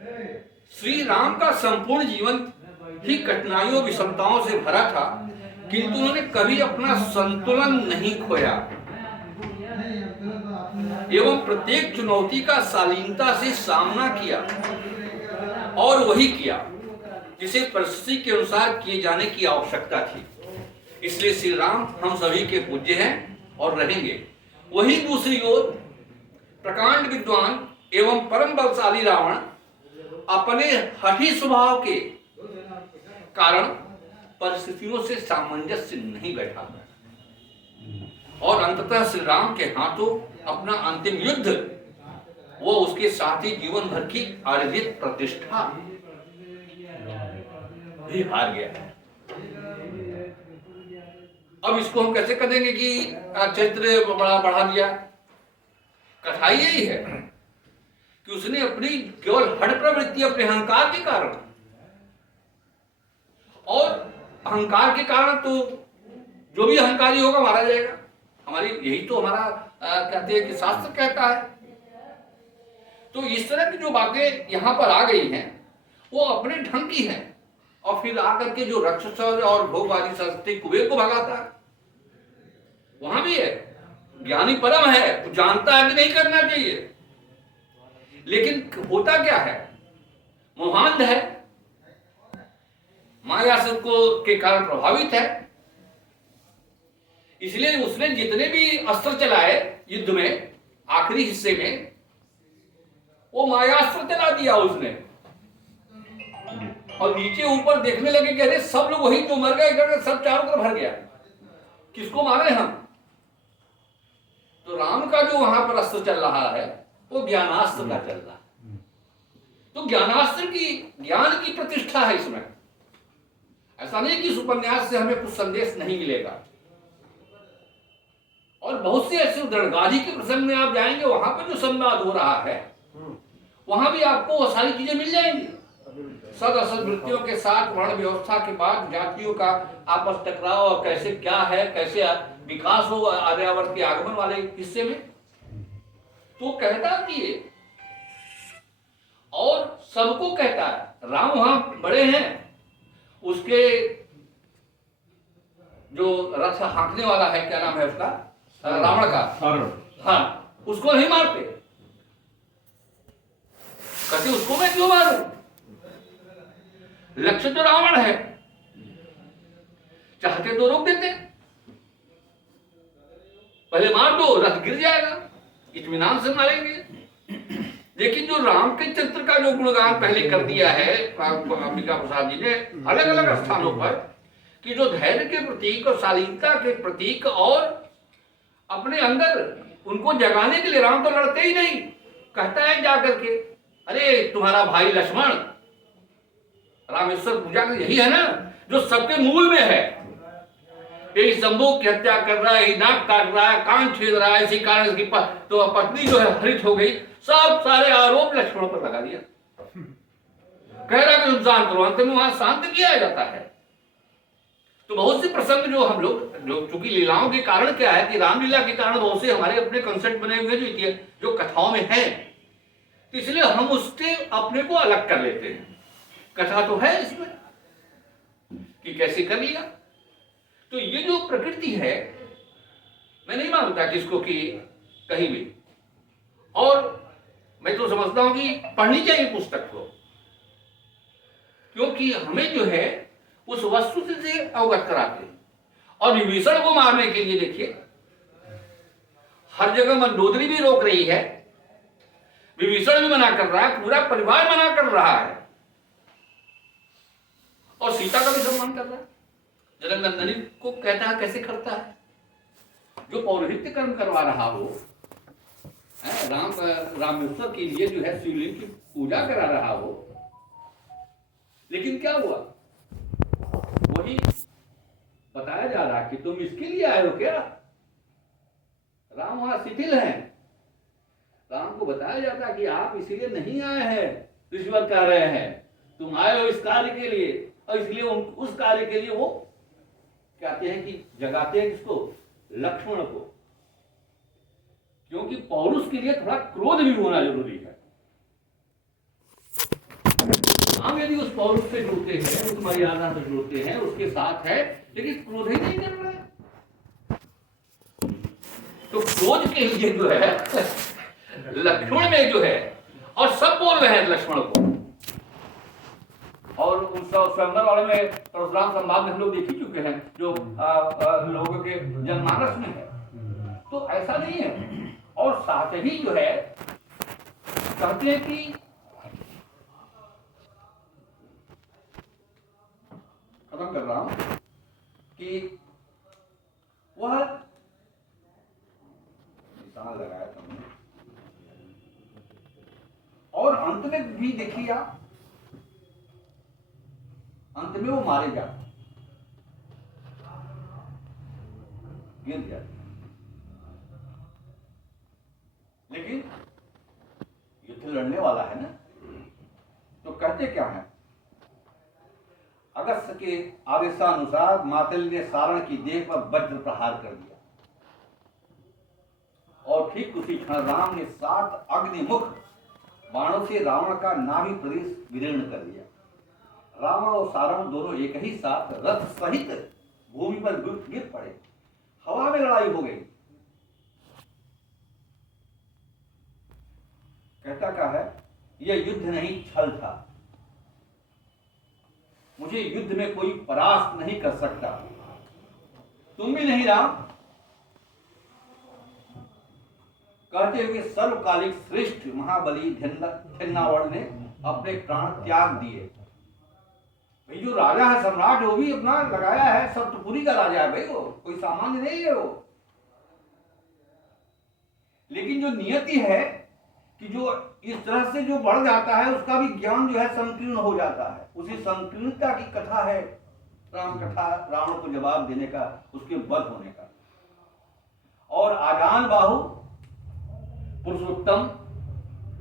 श्री राम का संपूर्ण जीवन ही कठिनाइयों विषमताओं से भरा था, किंतु उन्होंने कभी अपना संतुलन नहीं खोया एवं प्रत्येक चुनौती का शालीनता से सामना किया और वही किया जिसे परिस्थिति के अनुसार किए जाने की आवश्यकता थी। इसलिए श्री राम हम सभी के पूज्य हैं और रहेंगे। वही दूसरी ओर प्रकांड विद्वान एवं परम बलशाली रावण अपने हठी स्वभाव के कारण परिस्थितियों से सामंजस्य नहीं बैठा और अंततः श्री राम के हाथों अपना अंतिम युद्ध वो उसके साथी जीवन भर की अर्जित प्रतिष्ठा भी हार गया। अब इसको हम कैसे करेंगे कि चरित्र बड़ा बढ़ा दिया? कथाई यही है कि उसने अपनी केवल हठ प्रवृत्ति, अपने अहंकार के कारण, और अहंकार के कारण तो जो भी अहंकारी होगा मारा जाएगा। हमारी यही तो हमारा कहते हैं कि शास्त्र कहता है। तो इस तरह की जो बातें यहां पर आ गई हैं वो अपने ढंग की हैं, और फिर आकर के जो राक्षस और भोगवादी संस्कृति कुबेर को भगाता है वहां भी है। ज्ञानी परम है, वो जानता है कि नहीं करना चाहिए, लेकिन होता क्या है, मोहांध है, माया को के कारण प्रभावित है। इसलिए उसने जितने भी अस्त्र चलाए युद्ध में आखिरी हिस्से में, वो मायास्त्र चला दिया उसने, और नीचे ऊपर देखने लगे, कह रहे सब लोग वही तो मर गए, इधर सब चारों तरफ भर गया, किसको मारे हम? तो राम का जो वहां पर अस्त्र चल रहा है वो ज्ञानास्त्र का चल रहा है। तो ज्ञानास्त्र की, ज्ञान की प्रतिष्ठा है इसमें। ऐसा नहीं कि इस उपन्यास से हमें कुछ संदेश नहीं मिलेगा। और बहुत से ऐसे दरगाही के प्रसंग में आप जाएंगे, वहां पर जो संवाद हो रहा है वहां भी आपको वो सारी चीजें मिल जाएंगी। सद असद वृत्तियों के साथ वर्ण व्यवस्था के बाद जातियों का आपस टकराव और कैसे क्या है, कैसे विकास हो आर्यावर्त के आगमन वाले हिस्से में, तो कहता कि ये, और सबको कहता है। राम वहां बड़े हैं, उसके जो रथ हाँकने वाला है, क्या नाम है उसका, रावण का, हाँ, उसको नहीं मारते। कहते उसको मैं क्यों मारूं? लक्ष्य तो रावण है, चाहते तो रोक देते, पहले मार दो, रथ गिर जाएगा, इत्मीनान से मारेंगे। लेकिन जो राम के चरित्र का जो गुणगान पहले कर दिया है अंबिका प्रसाद जी ने अलग अलग स्थानों पर, कि जो धैर्य के प्रतीक और शालीनता के प्रतीक, और अपने अंदर उनको जगाने के लिए राम तो लड़ते ही नहीं, कहता है जाकर के, अरे तुम्हारा भाई लक्ष्मण रामेश्वर पूजा का यही है ना जो सबके मूल में है, यही शंभू की हत्या कर रहा है, नाक काट रहा है, कान छेद रहा है, इसी कारण इसकी तो पत्नी जो है हरित हो गई। सब सारे आरोप लक्ष्मण पर लगा दिया, कह रहा कि शांत करो, अंत में वहां शांत किया जाता है। तो बहुत से प्रसंग जो हम लोग, जो चूंकि लीलाओं के कारण क्या है कि रामलीला के कारण बहुत से हमारे अपने कंसेप्ट बने हुए जो कथाओं में है, तो इसलिए हम उससे अपने को अलग कर लेते हैं। कथा तो है इसमें कि कैसे कर लिया। तो ये जो प्रकृति है, मैं नहीं मानता किसको कि कहीं भी, और मैं तो समझता हूं कि पढ़नी चाहिए पुस्तक को, क्योंकि हमें जो है उस वस्तु से अवगत कराते हैं। और विभीषण को मारने के लिए देखिए हर जगह मंदोदरी भी रोक रही है, विभीषण भी मना कर रहा है, पूरा परिवार मना कर रहा है, और सीता का भी सम्मान कर रहा है। जनकनंदनी को कहता है कैसे करता है, जो पौरोहित्य कर्म करवा रहा हो, रामेश्वर के लिए जो है शिवलिंग की पूजा करा रहा हो, लेकिन क्या हुआ, वही बताया जा रहा कि तुम इसके लिए आए हो क्या? राम वहां शिथिल हैं। राम को बताया जाता कि आप इसीलिए नहीं आए हैं, रिश्वत कर रहे हैं, तुम आए हो इस कार्य के लिए, और इसलिए उस कार्य के लिए वो कहते हैं कि जगाते हैं किसको? लक्ष्मण को, क्योंकि पौरुष के लिए थोड़ा क्रोध भी होना जरूरी है। राम यदि उस पौरुष से जुड़ते हैं, उस मर्यादा से जुड़ते हैं, उसके साथ है, लेकिन क्रोध ही नहीं कर रहे। तो क्रोध के लिए जो है लक्ष्मण में जो है, और सब बोल रहे हैं लक्ष्मण को, और उस स्वयंवर वाले में परशुराम संवाद में हम लोग देख ही चुके हैं जो लोगों के जनमानस में है। तो ऐसा नहीं है। और साथ ही जो है कहते हैं कि खत्म कर रहा हूं कि वह निशान लगाया तुमने, और अंत में भी देखिए आप, अंत में वो मारे जाते, गिर जाते, लेकिन युद्ध लड़ने वाला है ना। तो कहते क्या है, अगस्त के आदेशानुसार मातली ने सारण की देह पर वज्र प्रहार कर दिया, और ठीक उसी क्षण राम ने 7 अग्निमुख बाणों से रावण का नाभि प्रदेश विदीर्ण कर दिया। रावण और सारण दोनों एक ही साथ रथ सहित भूमि पर गिर पड़े, हवा में लड़ाई हो गई। कहता क्या है, यह युद्ध नहीं छल था, मुझे युद्ध में कोई परास्त नहीं कर सकता, तुम भी नहीं राम। कहते हुए सर्वकालिक श्रेष्ठ महाबली धेनुनावड़ ने अपने प्राण त्याग दिए। भाई जो राजा है, सम्राट है, वो भी अपना लगाया है, सप्तपुरी का राजा है भाई, वो कोई सामान्य नहीं है वो। लेकिन जो नियति है कि जो इस तरह से जो बढ़ जाता है, उसका भी ज्ञान जो है संकीर्ण हो जाता है। उसी संकीर्णता की कथा है राम कथा, रावण को जवाब देने का, उसके वध होने का। और आजान बाहु पुरुषोत्तम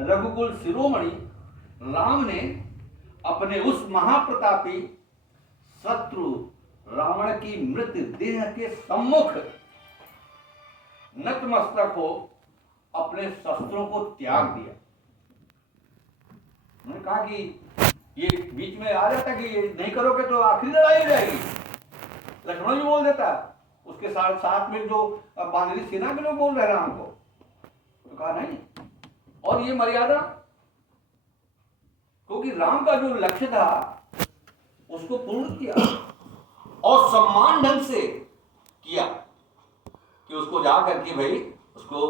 रघुकुल शिरोमणि राम ने अपने उस महाप्रतापी शत्रु रावण की मृत देह के सम्मुख नतमस्तक हो अपने शस्त्रों को त्याग दिया। उन्होंने कहा कि ये बीच में आ जाता कि ये नहीं करोगे तो आखिरी लड़ाई हो जाएगी। लक्ष्मण भी बोल देता, उसके साथ में जो बांदरी सेना के लोग बोल रहे राम को, तो कहा नहीं। और ये मर्यादा, क्योंकि राम का जो लक्ष्य था उसको पूर्ण किया और सम्मान ढंग से किया कि उसको जा करके भाई उसको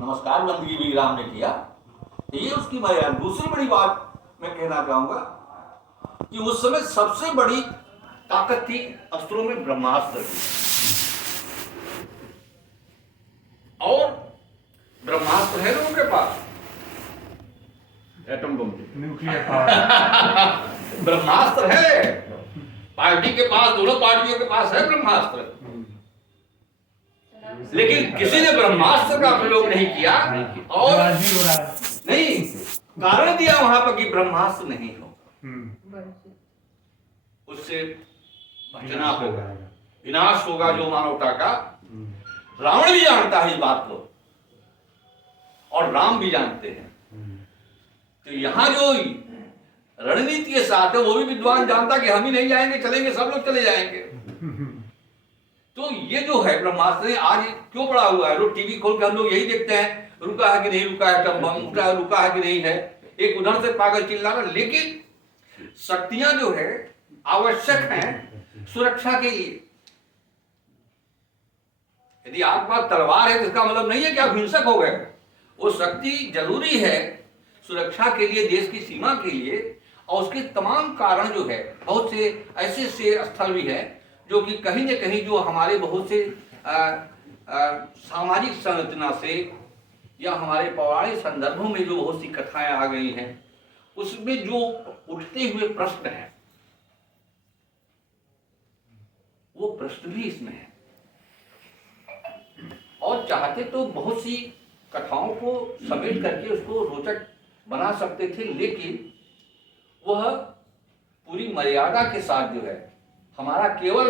नमस्कार बंदगी भी राम ने किया। ये उसकी मर्यादा। दूसरी बड़ी बात मैं कहना चाहूंगा कि उस समय सबसे बड़ी ताकत थी अस्त्रों में ब्रह्मास्त्र की, और ब्रह्मास्त्र है लोगों के पास, एटम बम, न्यूक्लियर पावर ब्रह्मास्त्र है पार्टी के पास, दोनों पार्टियों के पास है ब्रह्मास्त्र। लेकिन किसी ने ब्रह्मास्त्र का प्रयोग नहीं किया, और नहीं कारण दिया वहां पर कि ब्रह्मास्त्र नहीं हो, उससे बचना होगा, विनाश होगा जो मानवता का। रावण भी जानता है इस बात को, और राम भी जानते हैं। तो यहां जो रणनीति के साथ है, वो भी विद्वान जानता कि हम ही नहीं जाएंगे, चलेंगे सब लोग चले जाएंगे। तो ये जो है ब्रह्मास्त्र आज क्यों पड़ा हुआ है, लोग टीवी खोल के हम लोग यही देखते हैं, रुका है कि नहीं रुका है, टम बम रुका है कि नहीं है, एक उधर से पागल चिल्ला रहा। लेकिन शक्तियां जो है आवश्यक हैं सुरक्षा के लिए। यदि आपके पास तलवार है तो इसका मतलब नहीं है कि आप हिंसक हो गए। वो शक्ति जरूरी है सुरक्षा के लिए, देश की सीमा के लिए, और उसके तमाम कारण जो है, बहुत से ऐसे स्थल भी है जो कि कहीं न कहीं जो हमारे बहुत से सामाजिक संरचना से या हमारे पौराणिक संदर्भों में जो बहुत सी कथाएं आ गई हैं, उसमें जो उठते हुए प्रश्न हैं, वो प्रश्न भी इसमें है। और चाहते तो बहुत सी कथाओं को समेट करके उसको रोचक बना सकते थे, लेकिन वह पूरी मर्यादा के साथ जो है, हमारा केवल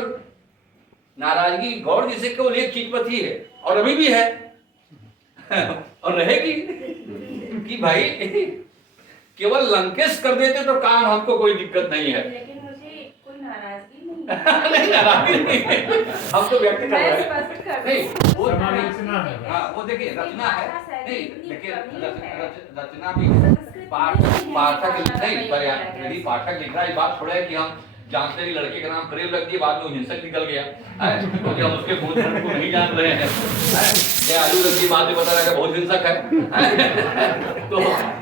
नाराजगी गौर जी से केवल एक चीज पर ही है, और अभी भी है और रहेगी कि भाई केवल लंकेश कर देते तो काम हमको कोई दिक्कत नहीं है। लेकिन मुझे कोई नाराजगी नहीं नहीं नाराजगी नहीं है, हम तो व्यक्त कर रहे हैं। नहीं वो रचना है। हाँ वो देखिए रचना है, नहीं देखिए रचना भी संस्कृत पाठक नहीं पर यदि पाठक लिख रहा है, बात थोड़ा है कि हम जानते ही लड़के का नाम प्रेम रख दिया, बाद में हिंसक निकल गया है, क्योंकि हम उसके मूल धर्म को नहीं जान रहे हैं, क्या आलू रख दिया, बाद में पता लगा बहुत हिंसक है। तो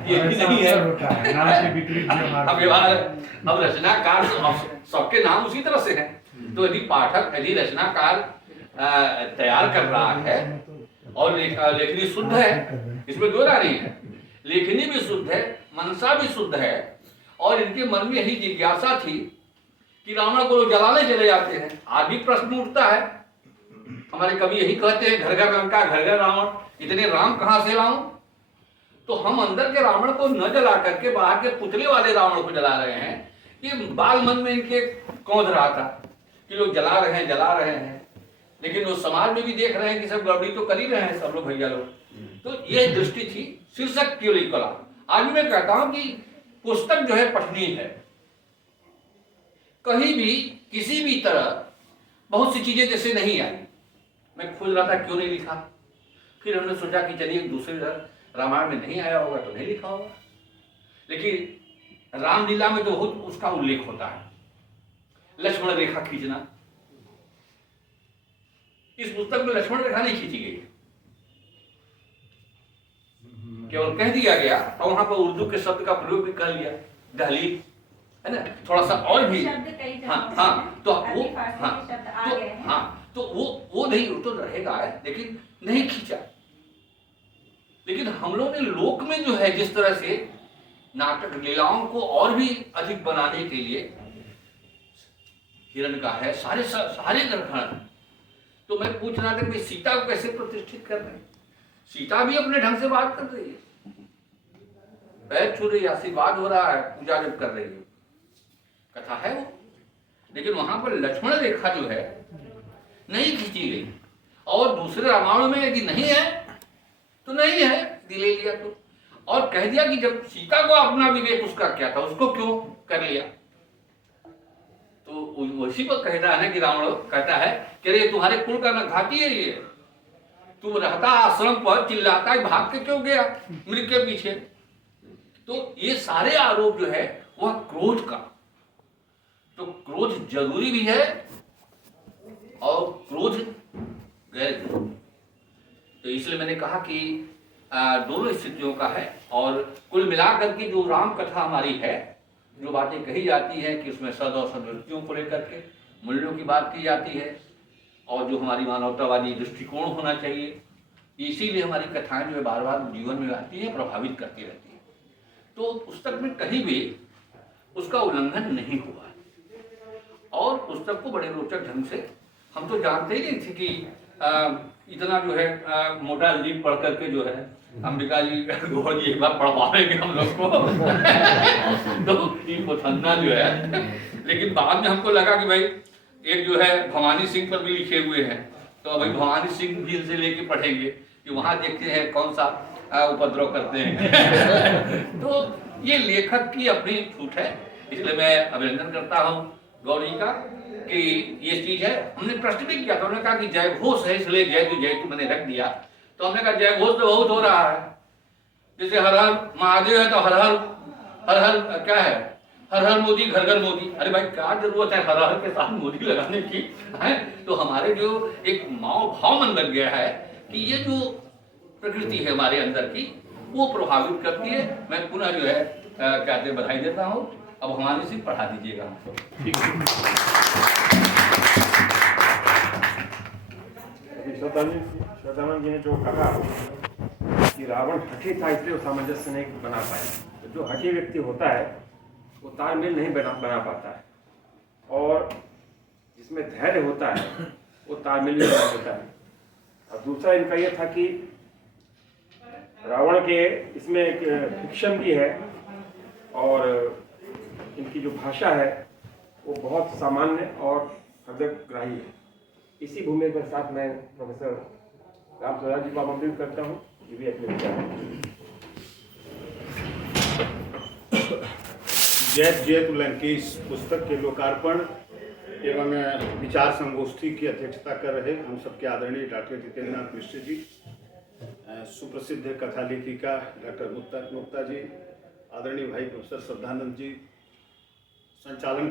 ये भी नहीं है। अब रचनाकार सबके नाम उसी तरह से हैं। तो यदि पाठक यदि रचनाकार तैयार कर रहा है और लेखनी शुद्ध है, इसमें दो रानी है, लेखनी भी शुद्ध है, मनसा भी शुद्ध है, और इनके मन में यही जिज्ञासा थी कि रावण को लोग जलाने चले जाते हैं। आज भी प्रश्न उठता है, हमारे कवि यही कहते हैं, घर घर लंका घर घर रावण, इतने राम कहां से लाऊं। तो हम अंदर के रावण को न जला करके बाहर के पुतले वाले रावण को जला रहे हैं। ये बाल मन में इनके कौंध रहा था कि लोग जला रहे हैं, लेकिन वो समाज में भी देख रहे हैं कि सब गड़बड़ी तो कर ही रहे हैं सब लोग भैया लोग। तो ये दृष्टि थी शीर्षक की कला। आज मैं कहता हूं कि पुस्तक जो है पठनीय है, कहीं भी किसी भी तरह बहुत सी चीजें जैसे नहीं आई। मैं खोज रहा था क्यों नहीं लिखा, फिर हमने सोचा कि चलिए दूसरे रामायण में नहीं आया होगा तो नहीं लिखा होगा, लेकिन रामलीला में तो बहुत उसका उल्लेख होता है। लक्ष्मण रेखा खींचना, इस पुस्तक में लक्ष्मण रेखा नहीं खींची गई, केवल कह दिया गया और वहां पर उर्दू के शब्द का प्रयोग भी कर लिया, दहली है ना, थोड़ा सा और भी तो वो नहीं, वो तो रहेगा लेकिन नहीं खींचा। लेकिन हम लोग ने लोक में जो है जिस तरह से नाटक लीलाओं को और भी अधिक बनाने के लिए हिरण का है, सारे ग्रहण। तो मैं पूछ रहा था कि सीता को कैसे प्रतिष्ठित कर रहे हैं। सीता भी अपने ढंग से बात कर रही है, पैर छू रही है, आशीर्वाद हो रहा है, पूजा जब कर रही है, कथा है वो। लेकिन वहां पर लक्ष्मण रेखा जो है नहीं खींची गई। और दूसरे रामायण में यदि नहीं है तो नहीं है, ले लिया तो, और कह दिया कि जब सीता को अपना विवेक उसका क्या था, उसको क्यों कर लिया। तो उसी पर कहता है ना कि रावण कहता है कि अरे तुम्हारे कुल का ना घाटी है ये, तू रहता आश्रम पर चिल्लाता है, भाग के क्यों गया मृग के पीछे। तो ये सारे आरोप जो है वह क्रोध का, तो क्रोध जरूरी भी है और क्रोध गैर जरूरी। तो इसलिए मैंने कहा कि दोनों स्थितियों का है, और कुल मिलाकर के जो राम कथा हमारी है, जो बातें कही जाती हैं कि उसमें सद और सदवृत्तियों को लेकर के मूल्यों की बात की जाती है, और जो हमारी मानवतावादी दृष्टिकोण होना चाहिए, इसीलिए हमारी कथाएं जो है बार बार जीवन में आती है, प्रभावित करती रहती है। तो पुस्तक में कहीं भी उसका उल्लंघन नहीं हुआ, और पुस्तक को बड़े रोचक ढंग से, हम तो जानते ही नहीं थे कि इतना जो है मोटा लीप पढ़ करके जो है अंबिका जी गौर जी एक बार पढ़वाएंगे हम लोग को तो ये पोथन्ना जो है। लेकिन बाद में हमको लगा कि भाई एक जो है भवानी सिंह पर भी लिखे हुए हैं, तो भाई भवानी सिंह भी इनसे लेके पढ़ेंगे कि वहां देखते हैं कौन सा उपद्रव करते हैं। तो ये लेखक की अपनी छूट है, इसलिए मैं अभिनंदन करता हूँ गौरी का कि ये चीज है। हमने प्रश्न भी किया था, उन्होंने कहा कि जय घोष है इसलिए जय तू मैंने रख दिया। तो हमने कहा जय घोष तो बहुत हो रहा है, जैसे हर हर महादेव है तो हर हर क्या है, हर हर मोदी घर घर मोदी। अरे भाई क्या जरूरत है हर हर के साथ मोदी लगाने की है। तो हमारे जो एक भाव मन बन गया है कि ये जो प्रकृति है हमारे अंदर की वो प्रभावित करती है। मैं पुनः जो है कहते बधाई देता हूँ। अब हमारे सिंह पढ़ा दीजिएगा हमको। श्वेतानंद जी ने जो कहा कि रावण हठी था इसलिए वो सामंजस्य नहीं बना पाया, तो जो हठी व्यक्ति होता है वो तालमेल नहीं बना पाता है, और जिसमें धैर्य होता है वो तालमेल नहीं बना पाता है। और दूसरा इनका ये था कि रावण के इसमें एक फिक्शन भी है, और इनकी जो भाषा है वो बहुत सामान्य और हृदयग्राही है। इसी भूमि के साथ मैं प्रोफेसर राम स्वराज जी को आमंत्रित करता हूँ, ये भी अपने विचार जैत जैत उल्लन की इस पुस्तक के लोकार्पण एवं विचार संगोष्ठी की अध्यक्षता कर रहे हम सबके आदरणीय डॉक्टर जितेंद्र नाथ मिश्र जी, सुप्रसिद्ध कथा लेखिका डॉक्टर मुक्ता जी, आदरणीय भाई प्रोफेसर श्रद्धानंद जी, संचालन